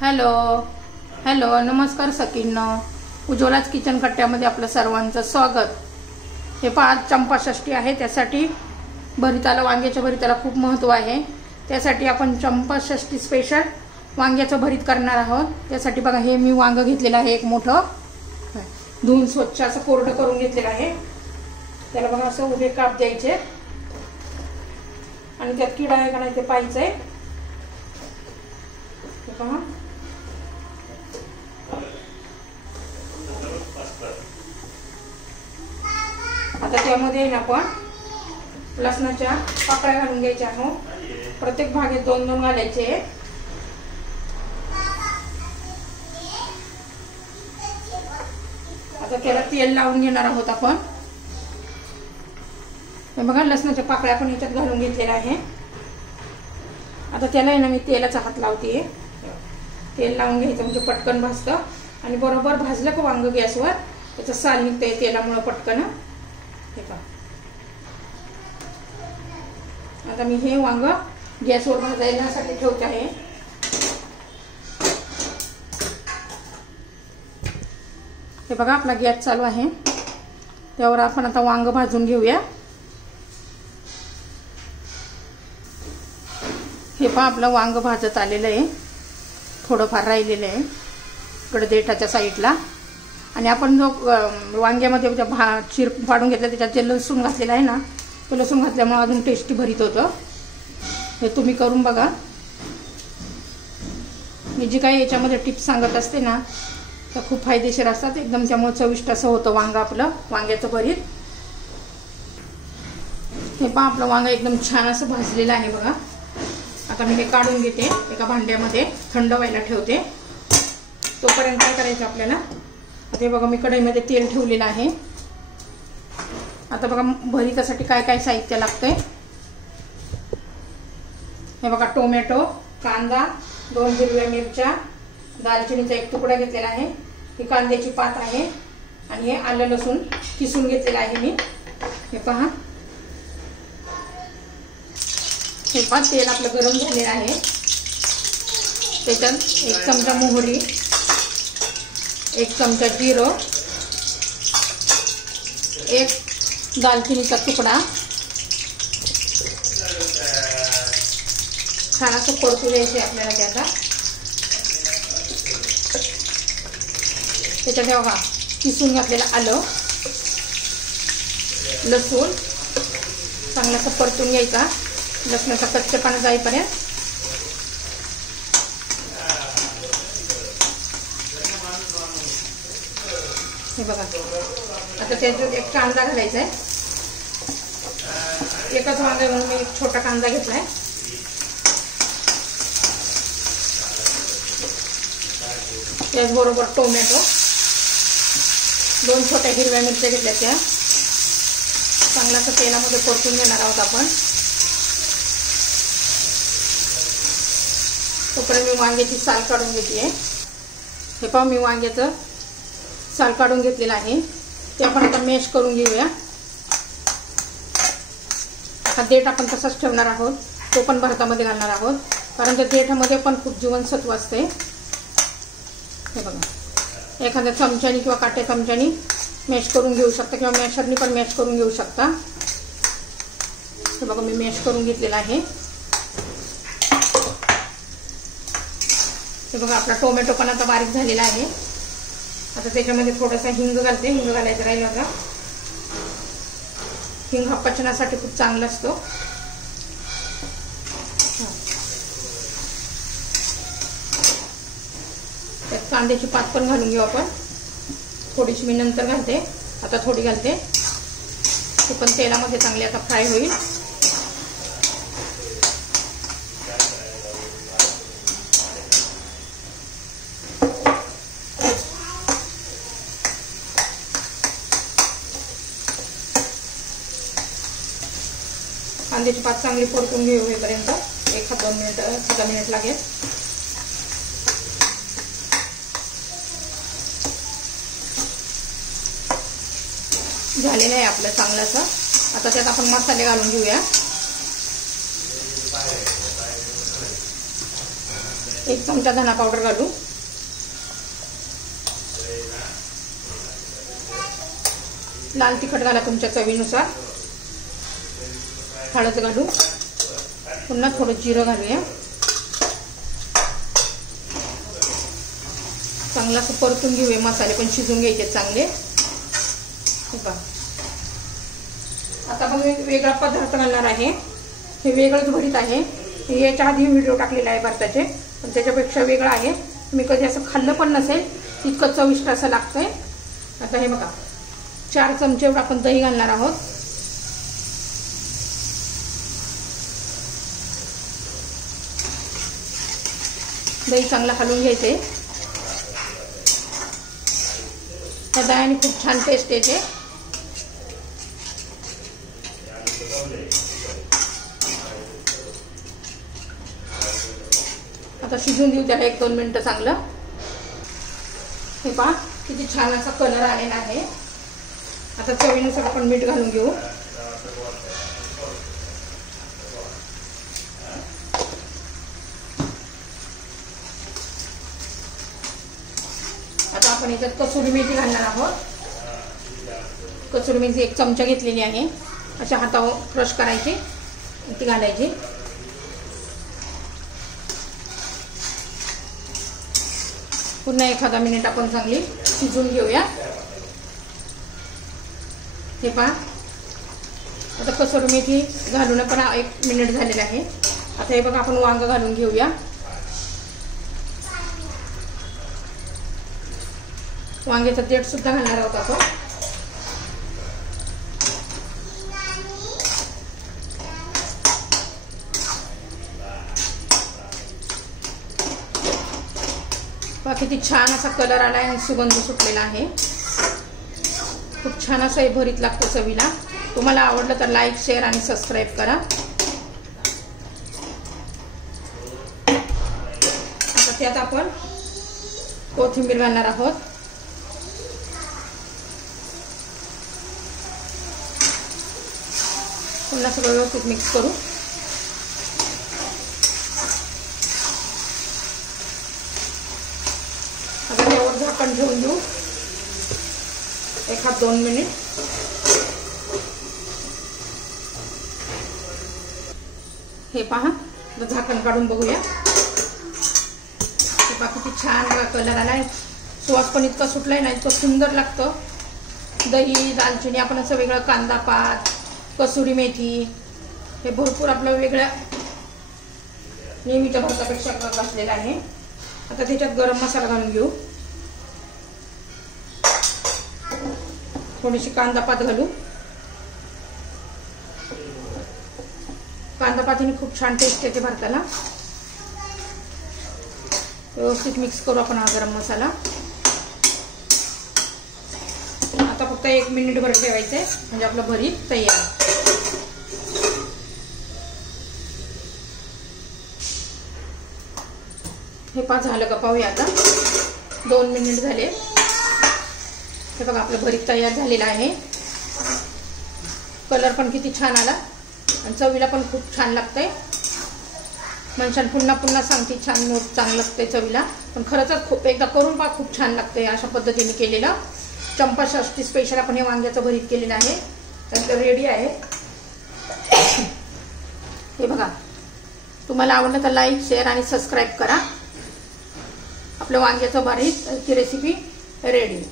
Hello hello नमस्कार सखींनो, उज्ज्वलाच kitchen कट्ट्यामध्ये आपलं सर्वांचं स्वागत। हे पहा, आज चंपाषष्ठी आहे, त्यासाठी भरिताला, वांग्याच्या भरिताला खूप महत्त्व आहे। त्यासाठी आपण चंपाषष्ठी स्पेशल वांग्याचं भरीत करणार आहोत। त्यासाठी बघा, हे मी वांग घेतलेलं आहे, एक मोठं धुवून स्वच्छ असं कोरडं करून घेतलेलं आहे। त्याला बघा असं उभे काप द्यायचे आणि त्यात किडा आहे का नाही ते पाहायचंय। पहा, आता त्यामध्ये आपण लसणाच्या पाकळ्या घालून घ्यायच्या आहोत। प्रत्येक भागात दोन दोन घालायचे। आता त्याला तेल लावून घेणार आहोत आपण। हे बघा, लसणाच्या पाकळ्या आपण याच्यात घालून घेतलेल्या आहे। आता त्याला आहे ना, मी तेलाचा हात लावते। तेल लावून घ्यायचं म्हणजे पटकन भाजतं आणि बरोबर भाजलं का वांग गॅसवर त्याचं साल निघतंय तेलामुळे पटकन। हे पहा, आता मी हे वांग गॅसवर भाजायसाठी ठेवते आहे। हे बघा, आपला गॅस चालू आहे, त्यावर आपण आता वांग भाजून घेऊया। हे पहा, आपलं वांग भाजत आलेलं आहे, थोडंफार राहिलेलं आहे इकडे देठाच्या साईडला। आणि आपण जो वांग्यामध्ये चीर पाडून घेतला त्याच्यात जे लसूण घातलेलं आहे ना, तो लसूण घातल्यामुळे अजून टेस्टी भरीत होतं। हे तुम्ही करून बघा। मी जी काही याच्यामध्ये टिप्स सांगत असते ना, त्या खूप फायदेशीर असतात एकदम, त्यामुळे चविष्ट असं होतं वांग आपलं वांग्याचं भरीत। हे पहा, आपलं वांग एकदम छान असं भाजलेलं आहे बघा। आता मी हे काढून घेते, एका भांड्यामध्ये थंड व्हायला ठेवते। तोपर्यंत काय करायचं आपल्याला, आता हे बघा, मी कढईमध्ये तेल ठेवलेलं आहे। आता बघा, भरीतासाठी काय काय साहित्य लागतंय। हे बघा, टोमॅटो, कांदा, 2 हिरव्या मिरच्या, दालचिनीचा एक तुकडा घेतलेला आहे, ही कांद्याची पात आहे आणि हे आलं लसूण किसून घेतलेलं आहे मी। हे पहा, हे पहा, तेल आपलं गरम झालेलं आहे। त्याच्यात 1 चमचा मोहरी, 1 चमचा जिरं, 1 दालचिनीचा तुकडा छान असं परतून घ्यायचे आपल्याला। त्याच्यात बघा, किसून घातलेलं आलं लसूण चांगलं असं परतून घ्यायचा, लसणाचा कच्चेपणा जाईपर्यंत। हे बघा, आता त्याच्यात 1 कांदा घालायचा आहे। एकच वांगा म्हणून मी 1 छोटा कांदा घेतलाय। त्याचबरोबर टोमॅटो, 2 छोट्या हिरव्या मिरच्या घेतल्या, त्या चांगला असं तेलामध्ये परतून घेणार आहोत आपण। तोपर्यंत मी वांग्याची साल काढून घेते। हे पहा, मी वांग्याचं साल काढून घेतलेलं आहे, ते आपण आता मॅश करून घेऊया। हा देठ आपण तसाच ठेवणार आहोत, तो पण भरतामध्ये घालणार आहोत, कारण त्या देठामध्ये पण खूप जीवनसत्व असते। हे बघा, एखाद्या चमच्यानी किंवा काट्या चमच्यानी मॅश करून घेऊ शकता किंवा मॅशरनी पण मॅश करून घेऊ शकता। हे बघा, मी मॅश करून घेतलेला आहे। हे बघा, आपला टोमॅटो पण आता बारीक झालेला आहे। आता त्याच्यामध्ये थोडासा हिंग घालते, हिंग घालायचा राहिला होता। हिंग हा पचनासाठी खूप चांगला असतो। त्यात कांद्याची पात पण घालून घेऊ आपण, थोडीशी मी नंतर घालते, आता थोडी घालते। ती पण तेलामध्ये चांगली आता फ्राय होईल। कांद्याची पात चांगली परतून घेऊ होईपर्यंत 1-2 मिनिट, 10 मिनिट लागेल। झालेलं आहे आपलं चांगलं असं। आता त्यात आपण मसाले घालून घेऊया। 1 चमचा धना पावडर घालू, लाल तिखट घाला तुमच्या चवीनुसार, हळद घालू, पुन्हा थोडं जिरं घालूया, चांगला असं परतून घेऊया, मसाले पण शिजून घ्यायचे चांगले। आता मग वेगळा पदार्थ घालणार आहे, हे वेगळंच भरीत आहे, याच्या आधी व्हिडिओ टाकलेला आहे भरताचे, पण त्याच्यापेक्षा वेगळं आहे, मी कधी असं खाल्लं पण नसेल, इतकं चविष्ट असं लागतंय। आता हे बघा 4 चमचे एवढं आपण दही घालणार आहोत, दही चांगलं हलवून घ्यायचे, त्या दह्याने खूप छान टेस्ट येते। आता शिजून देऊ त्याला 1-2 मिनिटं चांगलं। हे पहा किती छान असा कलर आलेला आहे। आता चवीनुसार आपण मीठ घालून घेऊ, आता आपण याच्यात कसुरी मेथी घालणार आहोत, कसुरी मेथी 1 चमचा घेतलेली आहे, अशा हातावर क्रश करायची, ती घालायची, पुन्हा 1 मिनिट आपण चांगली शिजून घेऊया। हे पहा आता कसुरी मेथी घालून पण 1 मिनिट झालेलं आहे। आता हे बघा आपण वांग घालून घेऊया, वांग्याचा देठ सुद्धा घालणार आहोत आपण, किती छान असा कलर आला आहे आणि सुगंध सुटलेला आहे, खूप छान असं हे भरीत लागतं चवीला। तुम्हाला आवडलं तर लाईक, शेअर आणि सबस्क्राईब करा। आता त्यात आपण कोथिंबीर घालणार आहोत, पुन्हा सगळं व्यवस्थित मिक्स करू। आता यावर झाकण ठेवून देऊ 1-2 मिनिट। हे पहा झाकण काढून बघूया, हे पहा किती छान कलर आलाय, सुवास पण इतका सुटलाय ना, इतकं सुंदर लागतं। दही, दालचिनी, आपण असं वेगळं कांदा पात, कसुरी मेथी, हे भरपूर आपलं वेगळ्या नेहमीच्या भातापेक्षा घातलेलं आहे। आता त्याच्यात गरम मसाला घालून घेऊ, थोडीशी कांदा पात घालू, कांदा पातीने खूप छान टेस्ट येते भाताला। व्यवस्थित मिक्स करू आपण हा गरम मसाला। आता फक्त 1 मिनिट भर ठेवायचंय, म्हणजे आपलं भरीत तयार। हे पहा झालं का पाहूया, आता 2 मिनिट झाले, हे बघा आपलं भरीत तयार झालेलं आहे। कलर पण किती छान आला आणि चवीला पण खूप छान लागतंय। म्हणशान पुन्हा पुन्हा सांगते, छान चांगलं लागतंय चवीला, पण खरंच खूप एकदा करून पहा, खूप छान लागतंय अशा पद्धतीने केलेलं। चंपाषष्ठी स्पेशल आपण हे वांग्याचं भरीत केलेलं आहे, तर रेडी आहे। हे बघा, तुम्हाला आवडलं तर लाईक, शेअर आणि सबस्क्राईब करा। आपलं वांग्याचं भरीत ची रेसिपी रेडी।